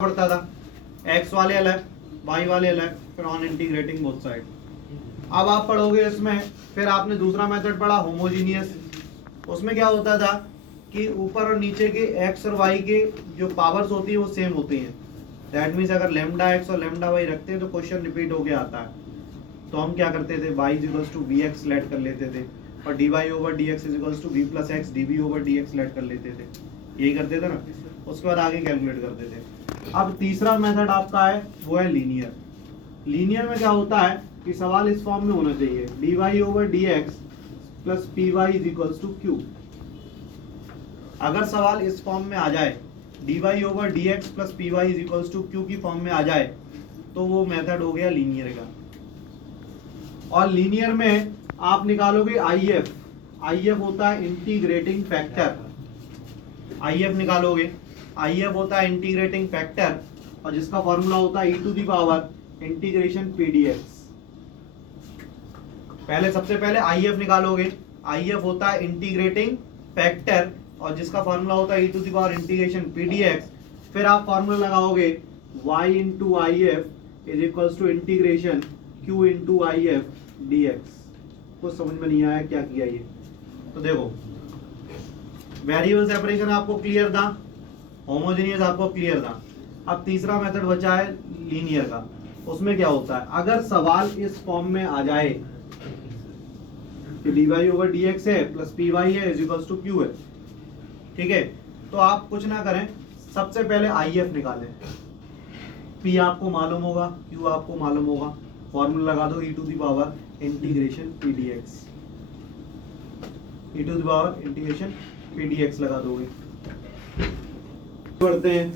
पड़ता था, एक्स वाले अलग वाई वाले अलग, फिर ऑन इंटीग्रेटिंग बोथ साइड। अब आप पढ़ोगे इसमें, फिर आपने दूसरा मेथड पढ़ा होमोजीनियस। उसमें क्या होता था कि ऊपर और नीचे के एक्स और वाई के जो पावर्स होती है वो सेम होती हैं। दैट मीन्स अगर लेमडा एक्स और लेमडा वाई रखते हैं तो क्वेश्चन रिपीट होके आता है। तो हम क्या करते थे, y is equals to v x let कर लेते थे, और d Y over D x is equals to v plus x d v over D x let कर लेते थे। यही करते थे ना, उसके बाद आगे कैलकुलेट करते थे। अब तीसरा मेथड आपका है वो है लीनियर। लीनियर में क्या होता है कि सवाल इस फॉर्म में होना चाहिए, d Y over D x plus p y is equals to q. अगर सवाल इस फॉर्म में आ जाए, d Y over D x plus p y is equals to q की फॉर्म में आ जाए, तो वो मेथड हो गया लीनियर का। और लीनियर में आप निकालोगे आई एफ। आई एफ होता है इंटीग्रेटिंग फैक्टर। आई एफ निकालोगे, आई एफ होता है इंटीग्रेटिंग फैक्टर, और जिसका फॉर्मूला होता है ई to the power integration P D X. पहले सबसे पहले आई एफ निकालोगे, आई एफ होता है इंटीग्रेटिंग फैक्टर, और जिसका फॉर्मूला होता है ई to the power integration P D X. फिर आप फॉर्मूला लगाओगे y into I F is equals to integration q into I F D X. कुछ समझ में नहीं आया क्या किया ये? तो देखो, वेरिएबल सेपरेशन आपको क्लियर था, होमोजेनियस आपको क्लियर था। अब तीसरा मेथड बचा है लीनियर का। उसमें क्या होता है, अगर सवाल इस फॉर्म में आ जाए कि d Y over D x है प्लस पी वाई है इज इक्वल्स टू क्यू है, ठीक है, तो आप कुछ ना करें, सबसे पहले आई एफ निकालें। पी आपको मालूम होगा, क्यू आपको मालूम होगा, फॉर्मूला लगा दो E to the power integration P D X. E to the power integration P D X लगा दोगे। पढ़ते हैं,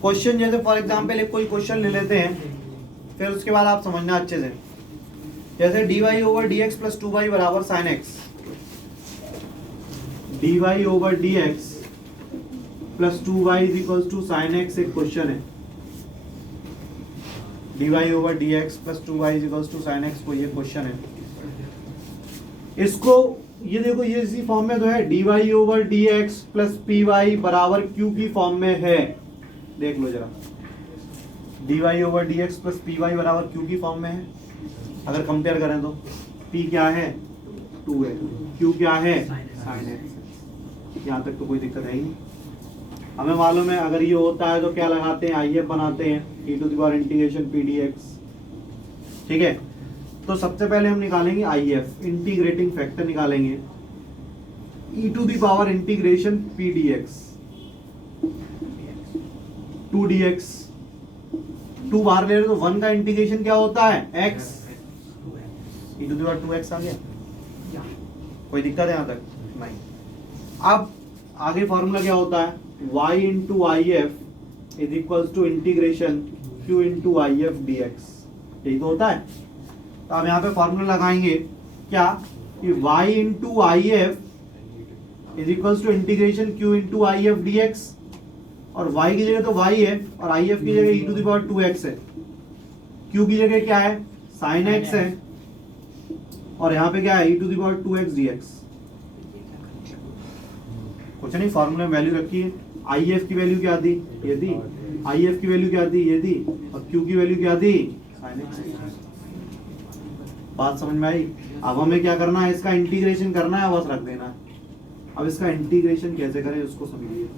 क्वेश्चन जैसे फॉर एग्जाम्पल एक कोई क्वेश्चन ले लेते हैं, फिर उसके बाद आप समझना अच्छे से। जैसे D Y over D x plus two Y बराबर sine X. D Y over D x plus two Y is equals to sine X एक क्वेश्चन है। D Y over D x plus two Y is equals to sine X, को ये question है। इसको ये देखो, ये इसी फॉर्म में तो है, D Y over D x plus p y बराबर क्यू की फॉर्म में है। देख लो जरा, d Y over D x plus p y बराबर क्यू की फॉर्म में है। अगर कंपेयर करें तो पी क्या है, 2 है, क्यू क्या है, साइन एक्स। यहाँ तक तो कोई दिक्कत है ही नहीं। हमें मालूम है अगर ये होता है तो क्या लगाते हैं, आई एफ बनाते हैं, E to the power integration P D X. ठीक है, तो सबसे पहले हम निकालेंगे आई एफ, इंटीग्रेटिंग फैक्टर निकालेंगे, E to the power integration P D X, 2 dx। 2 बाहर ले रहे तो 1 का इंटीग्रेशन क्या होता है, x, E to the power 2x आ गया। कोई दिक्कत है यहाँ तक? नहीं। अब आगे फॉर्मूला क्या होता है, y into I F is equals to integration q into I F D x. यही तो होता है। तो अब यहाँ पे फॉर्मूला लगाएंगे क्या, कि y into I F is equals to integration q into I F D x, और y की जगह तो y है और आई एफ की जगह e to the power 2x है, q की जगह क्या है, sin x है, और यहाँ पे क्या है, e to the power 2x dx। कुछ नहीं, फॉर्मूले में वैल्यू रखी है। आई एफ की वैल्यू क्या थी, ये थी, आई एफ की वैल्यू क्या थी, ये थी, और q की वैल्यू क्या थी, sin x। बात समझ में आई? अब हमें क्या करना है, इसका इंटीग्रेशन करना है, बस रख देना है। अब इसका इंटीग्रेशन कैसे करें उसको समझिए।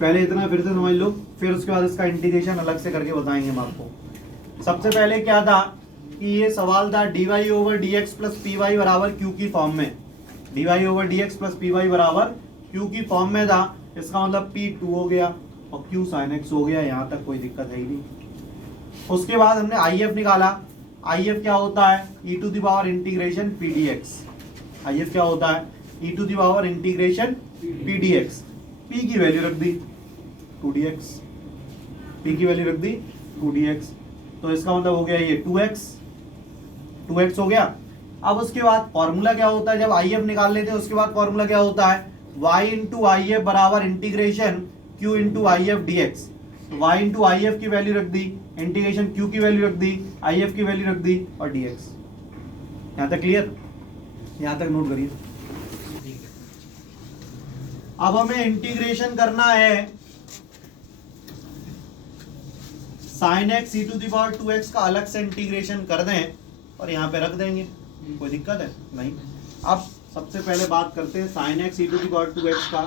पहले इतना फिर से समझ लो, फिर उसके बाद इसका इंटीग्रेशन अलग से करके बताएंगे हम आपको। सबसे पहले क्या था कि ये सवाल था d Y over D x plus p y बराबर क्यू की फॉर्म में। D Y over D x plus p y बराबर क्यू की फॉर्म में था। इसका मतलब पी 2 हो गया और क्यू साइन एक्स हो गया। यहाँ तक कोई दिक्कत है ही नहीं। उसके बाद हमने आई एफ निकाला। आई एफ क्या होता है, ई to the power integration P D X. I F क्या होता है, ई to the power integration P D X. P की वैल्यू रख दी 2dx, P की वैल्यू रख दी 2dx, तो इसका मतलब हो गया ये 2x हो गया। अब उसके बाद फॉर्मूला क्या होता है, जब आई एफ निकाल लेते हैं उसके बाद फॉर्मूला क्या होता है, y इंटू आई एफ बराबर integration q into I F D x. y into I F की वैल्यू रख दी, इंटीग्रेशन q की वैल्यू रख दी, आई एफ की वैल्यू रख दी, और dx। यहाँ तक क्लियर? यहाँ तक नोट करिए। अब हमें इंटीग्रेशन करना है sine x E to the power 2x का अलग से इंटीग्रेशन कर दें और यहाँ पे रख देंगे, कोई दिक्कत है नहीं। अब सबसे पहले बात करते हैं sine x E to the power 2x का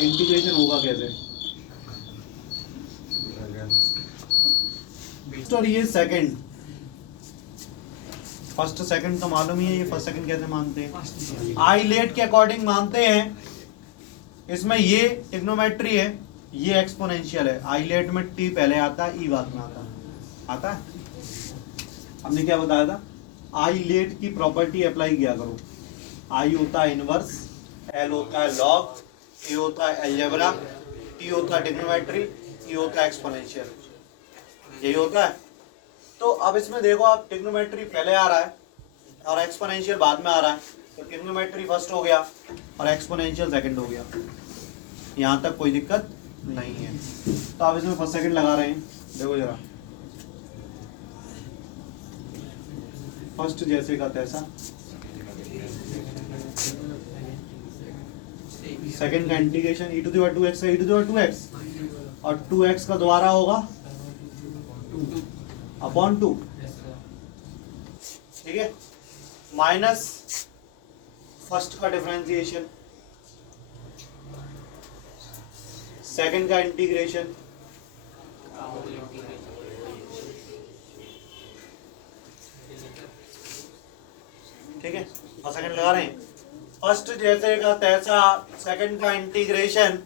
इंटीग्रेशन होगा कैसे। और ये सेकंड, फर्स्ट सेकंड तो मालूम ही है, ये फर्स्ट सेकंड कैसे मानते हैं, आइलेट के अकॉर्डिंग मानते हैं। इसमें ये ट्रिग्नोमेट्री है, ये एक्सपोनेंशियल है। आइलेट में टी पहले आता है, ई बाद में आता है। हमने क्या बताया था, आइलेट की प्रॉपर्टी अप्लाई किया करो। आई होता है इनवर्स, एल होता है लॉग, ए होता है अलजेब्रा, टी होता है ट्रिग्नोमेट्री, ई होता है एक्सपोनेंशियल, यही होता है। तो अब इसमें देखो आप, ट्रिग्नोमेट्री पहले आ रहा है और एक्सपोनेंशियल बाद में आ रहा है, तो ट्रिग्नोमेट्री फर्स्ट हो गया और एक्सपोनेंशियल सेकंड हो गया। यहाँ तक कोई दिक्कत नहीं है। तो आप इसमें फर्स्ट सेकंड लगा रहे हैं, देखो जरा, फर्स्ट जैसे का तैसा, सेकंड का integration e to the power 2x से ई टू द पावर 2x और 2x का दोबारा होगा अपॉन 2, ठीक है, माइनस फर्स्ट का डिफरेंशिएशन, सेकंड का इंटीग्रेशन, ठीक है, और सेकंड लगा रहे हैं। फर्स्ट जैसे का तैसा, सेकंड का इंटीग्रेशन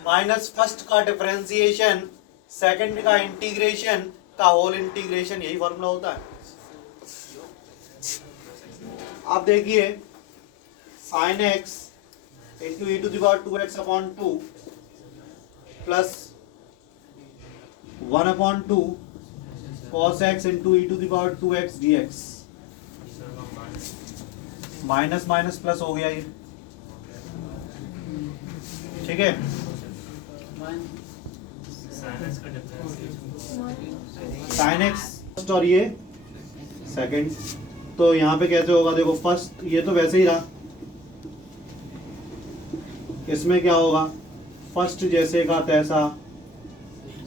माइनस फर्स्ट का डिफरेंशिएशन, सेकंड का इंटीग्रेशन का होल इंटीग्रेशन, यही फॉर्मूला होता है। आप देखिए sine x into e to the power 2x upon 2 plus 1 upon 2 cos x into e to the power 2x dx, minus minus plus हो गया ये, ठीक है। साइन एक्स और ये सेकंड, तो यहाँ पे कैसे होगा, देखो फर्स्ट ये तो वैसे ही रहा, इसमें क्या होगा, फर्स्ट जैसे का तैसा,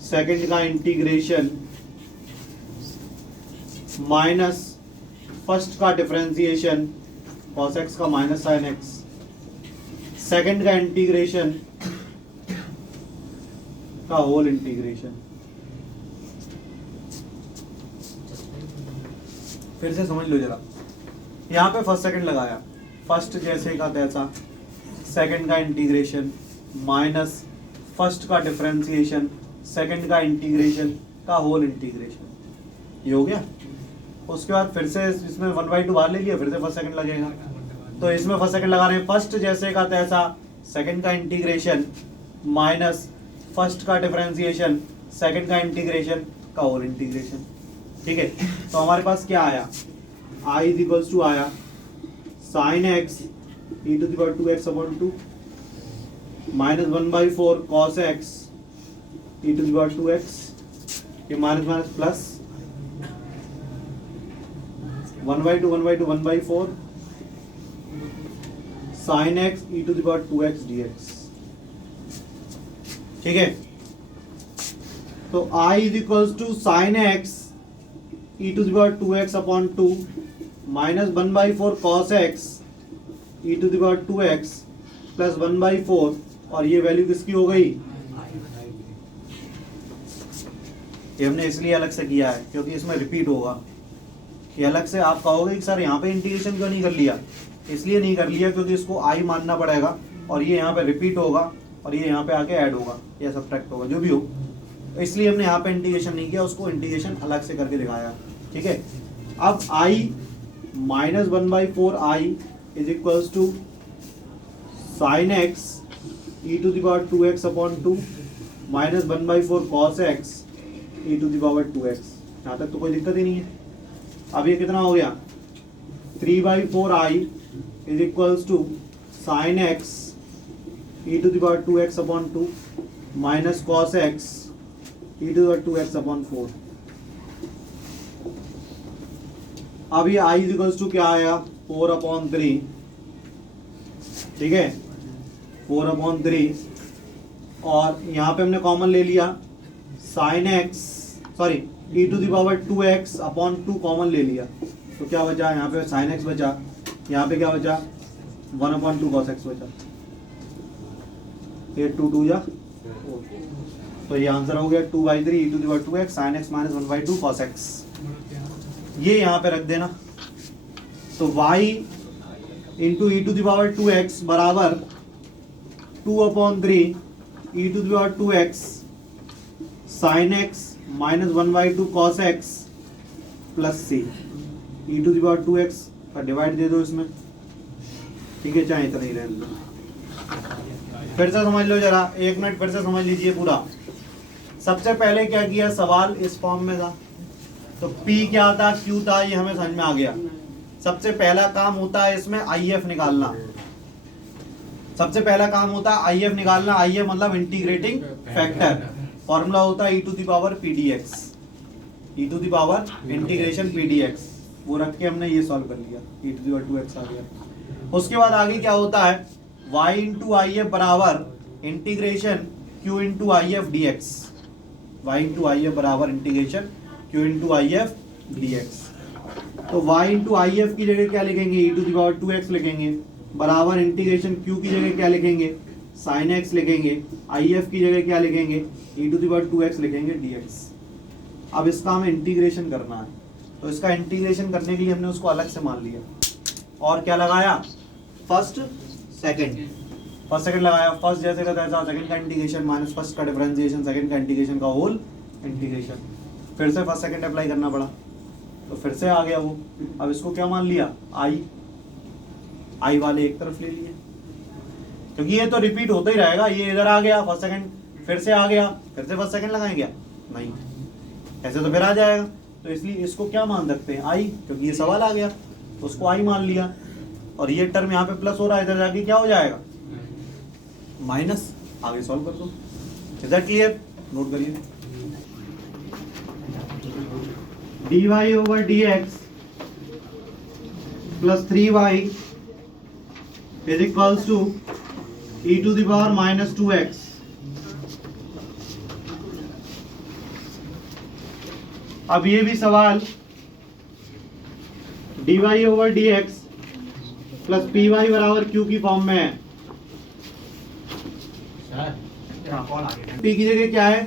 सेकंड का इंटीग्रेशन माइनस फर्स्ट का डिफरेंशिएशन cos x का माइनस साइन x, सेकंड का इंटीग्रेशन का होल इंटीग्रेशन। फिर से समझ लो जरा, यहाँ पे फर्स्ट सेकंड लगाया, फर्स्ट जैसे का तैसा, सेकंड का इंटीग्रेशन माइनस फर्स्ट का डिफरेंशिएशन, सेकंड का इंटीग्रेशन का होल इंटीग्रेशन, ये हो गया। उसके बाद फिर से इसमें 1/2 बाहर ले लिया, फिर से फर्स्ट सेकंड लगेगा, तो इसमें फर्स्ट सेकंड लगा रहे हैं, फर्स्ट जैसे का तैसा, सेकंड का इंटीग्रेशन माइनस फर्स्ट का डिफरेंशिएशन, सेकंड का इंटीग्रेशन का होल इंटीग्रेशन, ठीक है। तो हमारे पास क्या आया, i इज इक्वल्स टू आया sine x E to the power 2x upon 2 minus 1/4 cos x E to the power 2x, ये minus minus plus 1/2 1/2 1/4 sine x E to the power 2x dx, ठीक है। तो i is equals to sine x E to the power 2x upon 2 minus 1/4 cos x E to the power 2x plus 1/4, और ये value किसकी हो गई, ये हमने इसलिए अलग से किया है क्योंकि इसमें रिपीट होगा। ये अलग से आप कहोगे कि सर यहाँ पे इंटीग्रेशन क्यों नहीं कर लिया, इसलिए नहीं कर लिया क्योंकि इसको आई मानना पड़ेगा और ये यहाँ पे रिपीट होगा और ये यहाँ पे आके ऐड होगा या सब्ट्रैक्ट होगा, जो भी हो, इसलिए हमने यहाँ पे इंटीग्रेशन नहीं किया, उसको इंटीग्रेशन अलग से करके दिखाया, ठीक है। अब I minus 1/4 I is equals to sine x E to the power 2x upon 2 minus 1/4 cos x E to the power 2x, यहाँ तक तो कोई दिक्कत ही नहीं है। अब ये कितना हो गया, 3/4 I is equals to sine x E to the power 2x upon 2 minus cos x E to the power 2x upon 4। अब ये i इज इक्वल्स टू क्या आया, 4/3, ठीक है। 4/3 और यहाँ पे हमने कॉमन ले लिया sine x, sorry e⁻²x upon 2 common ले लिया, तो क्या बचा यहाँ पे साइन एक्स बचा, यहाँ पे क्या बचा 1/2 cos x बचा, ये 2 जा, तो ये आंसर हो गया 2/3 e⁻²x sin x - 1/2 cos x। ये यहाँ पे रख देना, तो y इंटू e⁻²x बराबर 2/3 e⁻²x sin x - 1/2 cos x plus c, e⁻²x का डिवाइड दे दो इसमें, ठीक है, चाहे इतना ही रहने दो। फिर से समझ लो जरा, 1 मिनट फिर से समझ लीजिए पूरा। सबसे पहले क्या किया, सवाल इस फॉर्म में था, तो P क्या था Q था, ये हमें समझ में आ गया। सबसे पहला काम होता है इसमें IF निकालना, सबसे पहला काम होता है IF निकालना। IF मतलब इंटीग्रेटिंग फैक्टर, फॉर्मूला होता है e⁻PDX, इंटीग्रेशन PDX, वो रख के हमने ये सॉल्व कर लिया, e⁻²x आ गया। उसके बाद आगे क्या होता है, y इंटू IF बराबर integration Q into IF dx, y into IF बराबर integration Q into IF dx। तो y इंटू IF की जगह क्या लिखेंगे, e⁻²x लिखेंगे, बराबर इंटीग्रेशन Q की जगह क्या लिखेंगे, sin x लिखेंगे, IF की जगह क्या लिखेंगे, e⁻²x लिखेंगे dx। अब इसका हमें इंटीग्रेशन करना है, तो इसका इंटीग्रेशन करने के लिए हमने उसको अलग से मान लिया और क्या लगाया, फर्स्ट सेकंड लगाया। फर्स्ट जैसे का तैसा, सेकंड का इंटीग्रेशन माइनस फर्स्ट का डिफरेंशिएशन, सेकंड का इंटीग्रेशन का होल इंटीग्रेशन, फिर से फर्स्ट सेकंड अप्लाई करना पड़ा, तो फिर से आ गया वो। अब इसको क्या मान लिया, आई वाले एक तरफ ले लिए, क्योंकि ये तो रिपीट होता ही रहेगा, ये इधर आ गया फर्स्ट सेकंड, फिर से आ गया, फिर से फर्स्ट सेकंड लगाएंगे नहीं, ऐसे तो फिर आ जाएगा, तो इसलिए इसको क्या मान सकते हैं, आई, क्योंकि ये सवाल आ गया तो उसको आई मान लिया। और ये टर्म यहाँ पे प्लस हो रहा है, इधर जाके क्या हो जाएगा माइनस, आगे सॉल्व कर दो। इज दैट क्लियर, नोट करिए, dy/dx plus 3y is equals to e⁻²x। अब ये भी सवाल dy/dx प्लस py बराबर q की फॉर्म में है। p की जगह क्या है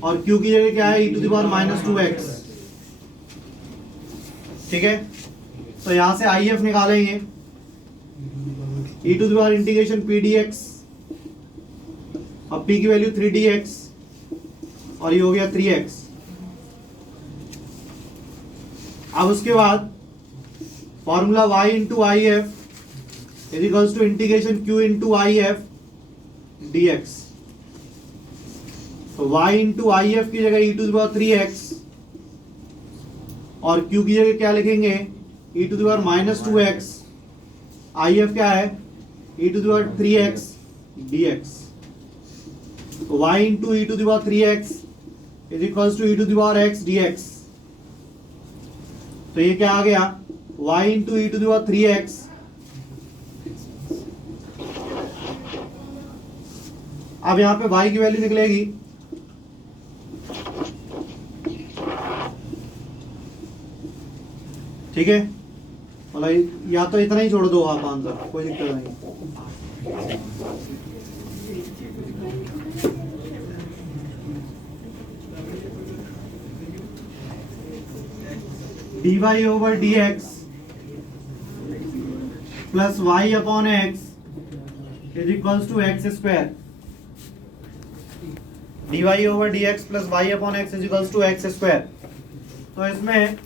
और q की जगह क्या है, e⁻²x, ठीक है। तो यहां से IF निकालेंगे, e⁻ इंटीग्रेशन PDX, अब p की वैल्यू 3dx और ये हो गया 3x। अब उसके बाद formula y into IF is equals to integration q into IF dx। तो y इंटू IF की जगह e⁻3x और q की जगह क्या लिखेंगे, e⁻²x, IF क्या है e⁻3x dx। तो y into e⁻3x is equals to e⁻x dx। तो ये क्या आ गया, y इंटू e⁻3x अब यहां पे y की वैल्यू निकलेगी, ठीक है, मतलब या तो इतना ही छोड़ दो आप आंसर, कोई दिक्कत नहीं। dy/dx plus y/x is equals to x²। dy/dx plus y/x is equals to x²। तो इसमें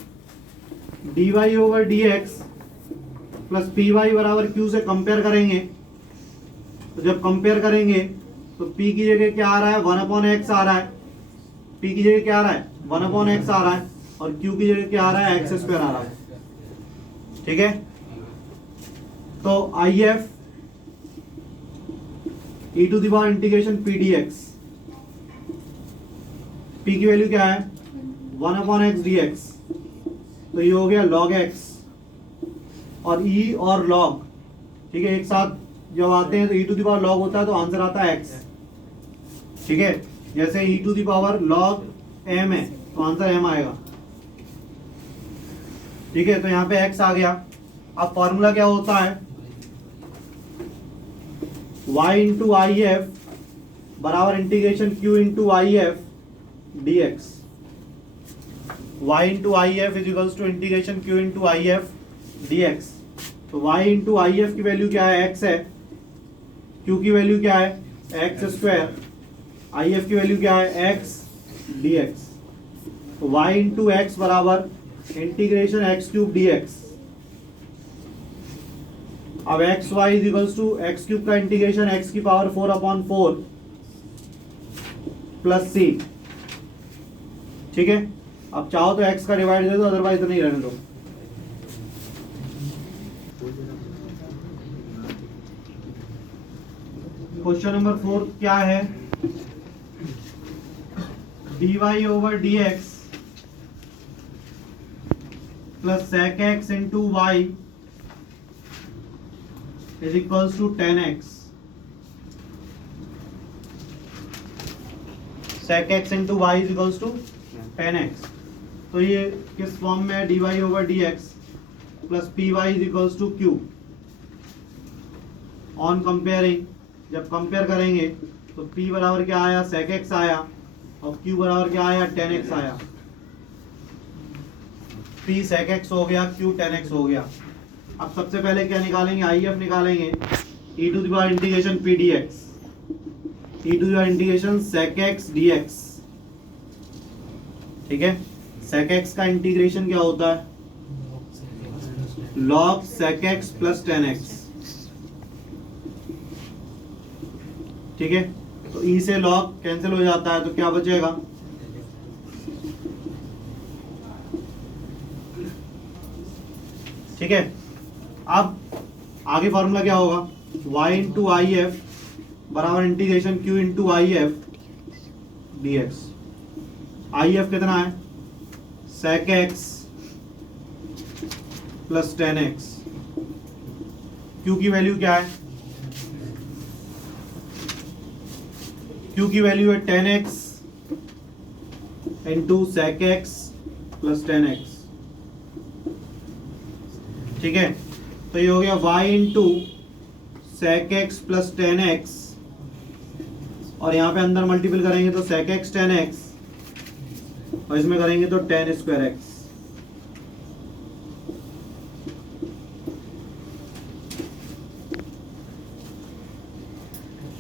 dy/dx प्लस py बराबर q से कंपेयर करेंगे, तो जब कंपेयर करेंगे तो p की जगह क्या आ रहा है, 1/x आ रहा है, p की जगह क्या आ रहा है 1/x आ रहा है, और q की जगह क्या आ रहा है x² आ रहा है, ठीक है। तो IF e⁻ integration PDX, p की वैल्यू क्या है 1/x dx, तो ये हो गया log x, और e और log, ठीक है, एक साथ जब आते हैं तो e to the power log होता है तो आंसर आता है x, ठीक है। जैसे e to the power log m है तो आंसर m आएगा, ठीक है। तो यहाँ पे x आ गया। अब फॉर्मूला क्या होता है, y इंटू आई एफ बराबर integration q into I F D x. y into I F is equals to integration q into I F D x. तो y इंटू आई एफ की value क्या है, x है, q की value क्या है, x square, I F की value क्या है, x डी एक्स। तो y इंटू एक्स बराबर integration x cube d x. अब x y is equals to x cube का इंटीग्रेशन एक्स की पावर 4/4 प्लस सी, ठीक है। अब चाहो तो x का डिवाइड दे दो, अदरवाइज तो नहीं रहने दो। क्वेश्चन नंबर 4 क्या है, dy over dx plus sec x into y is equals to 10x। sec x into y is equals to 10x। तो ये किस फॉर्म में है, dy over dx plus py is equals to q। On comparing, जब compare करेंगे तो p बराबर क्या आया, sec x आया, और q बराबर क्या आया, 10x आया। p sec x हो गया, q 10x हो गया। अब सबसे पहले क्या निकालेंगे, IF निकालेंगे, e to the power integration p dx, e to the power integration sec x dx, ठीक है। sec x का इंटीग्रेशन क्या होता है, log sec x plus 10x, ठीक है। तो e से log कैंसिल हो जाता है तो क्या बचेगा, ठीक है। अब आगे फॉर्मूला क्या होगा, y इंटू आई एफ बराबर integration q into I F D X. I F कितना है, sec x plus 10x, q की वैल्यू क्या है, q की वैल्यू है 10x into sec x plus 10x, ठीक है। तो ये हो गया y into sec x plus 10x, और यहाँ पे अंदर मल्टीपल करेंगे तो sec x 10x, और इसमें करेंगे तो 10 स्क्वायर x।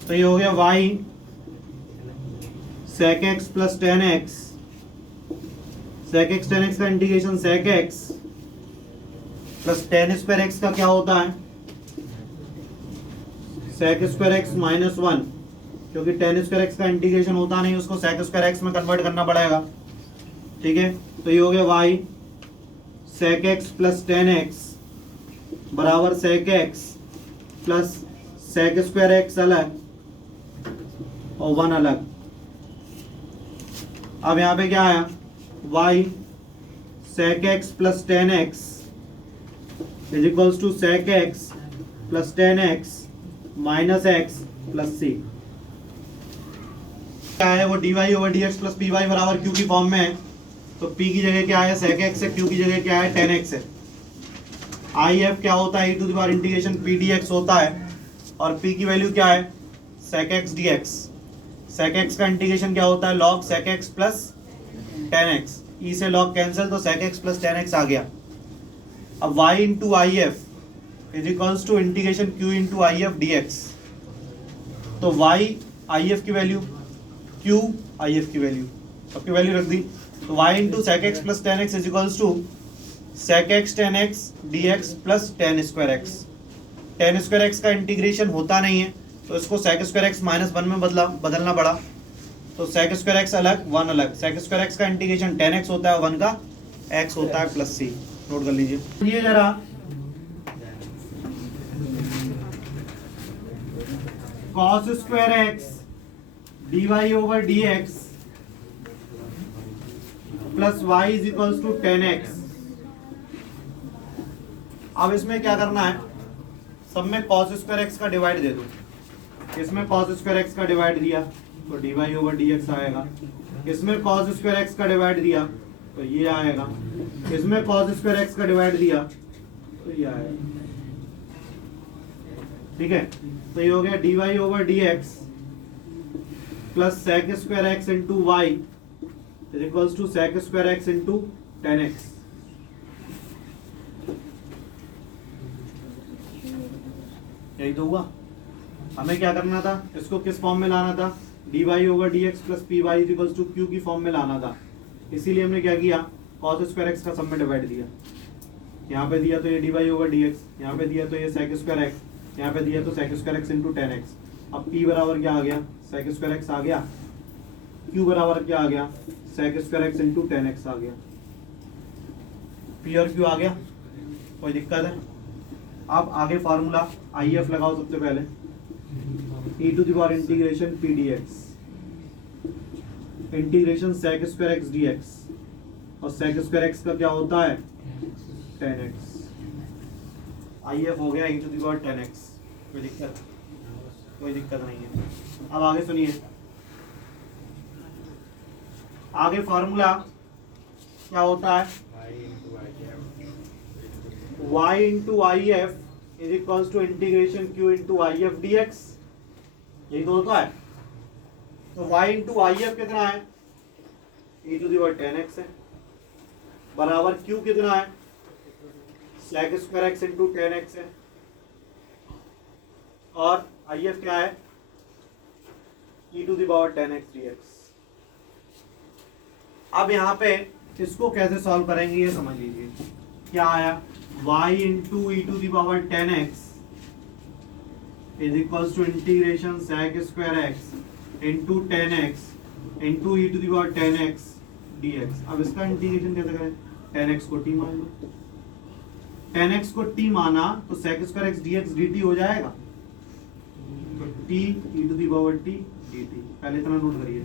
तो ये हो गया y sec x plus 10x, sec x 10x का integration sec x plus 10 square x का क्या होता है, sec स्क्वायर x माइनस 1, क्योंकि 10 स्क्वायर x का इंटीग्रेशन होता नहीं, उसको sec स्क्वायर x में कन्वर्ट करना पड़ेगा, ठीक है। तो ये हो गया y sec x plus 10x बराबर sec x plus sec square x अलग और 1 अलग। अब यहाँ पे क्या आया, y sec x plus 10x is equals to sec x plus 10x minus x plus c। क्या है वो, dy over dx plus py बराबर q की फॉर्म में है। तो p की जगह क्या है, sec x है, q की जगह क्या है, 10x है। if क्या होता है, e to the power integration p dx होता है, और p की वैल्यू क्या है, sec x dx। sec x का इंटीग्रेशन क्या होता है, log sec x plus 10x, e से log कैंसिल तो sec x प्लस 10x आ गया। अब y into I F is equals to integration q into I F D x. तो y आई एफ की वैल्यू, q आई एफ की value, सबकी value रख दी। तो y into sec x plus 10x is equals to sec x 10x dx plus 10 square x. 10 square x का integration होता नहीं है तो इसको सेक स्क्वायर एक्स माइनस 1 में बदलना पड़ा। तो सेक स्क्वायर एक्स अलग 1 अलग, सेक स्क्वायर एक्स का इंटीग्रेशन 10x होता है, 1 का x होता है प्लस c। नोट कर लीजिए ये जरा, cos square x dy over dx plus y is equals to 10x। अब इसमें क्या करना है, सब में cos स्क्वायर एक्स का डिवाइड दे दो, इसमें cos स्क्वायर एक्स का डिवाइड दिया तो dy ओवर dx आएगा, इसमें cos स्क्वायर एक्स का डिवाइड दिया तो ये आएगा, इसमें cos स्क्वायर एक्स का डिवाइड दिया तो ये आएगा। ठीक है, तो ये हो गया dy over dx plus sec square x into y is equals to sec square x into 10x। यही तो हुआ। हमें क्या करना था, इसको किस फॉर्म में लाना था, dy over dx plus p y is equals to q की फॉर्म में लाना था। इसीलिए हमने क्या किया, cos स्क्वायर एक्स का सब में डिवाइड दिया, यहाँ पे दिया तो ये dy ओवर dx, यहाँ पे दिया तो ये sec स्क्वायर एक्स, यहाँ पे दिया तो sec square x into 10x। अब p बराबर क्या आ गया, sec स्क्वायर एक्स आ गया, q बराबर क्या आ गया, sec square x into 10x आ गया। p और q आ गया, कोई दिक्कत है। अब आगे फार्मूला IF लगाओ सबसे पहले, e to the power integration p dx integration sec square x dx, और sec स्क्वायर एक्स का क्या होता है 10x। IF हो गया e to the power 10x। कोई दिक्कत नहीं है। अब आगे सुनिए, आगे फार्मूला क्या होता है, y into I F is equals to integration q into I F D x, यही तो होता है। तो y इंटू आई एफ कितना है, e to the power 10x है, बराबर q कितना है, sec square x into 10x है, और आई एफ क्या है, e to the power 10x dx। अब यहाँ पे इसको कैसे सॉल्व करेंगे ये समझ लीजिए। क्या आया, y into e to the power 10x is equals to integration sec square x into 10x into e to the power 10x dx। अब इसका इंटीग्रेशन कैसे करें, 10x को t मान लो, 10x को t माना तो sec square x dx dt हो जाएगा, तो t e टू द पावर t dt। पहले इतना नोट करिए।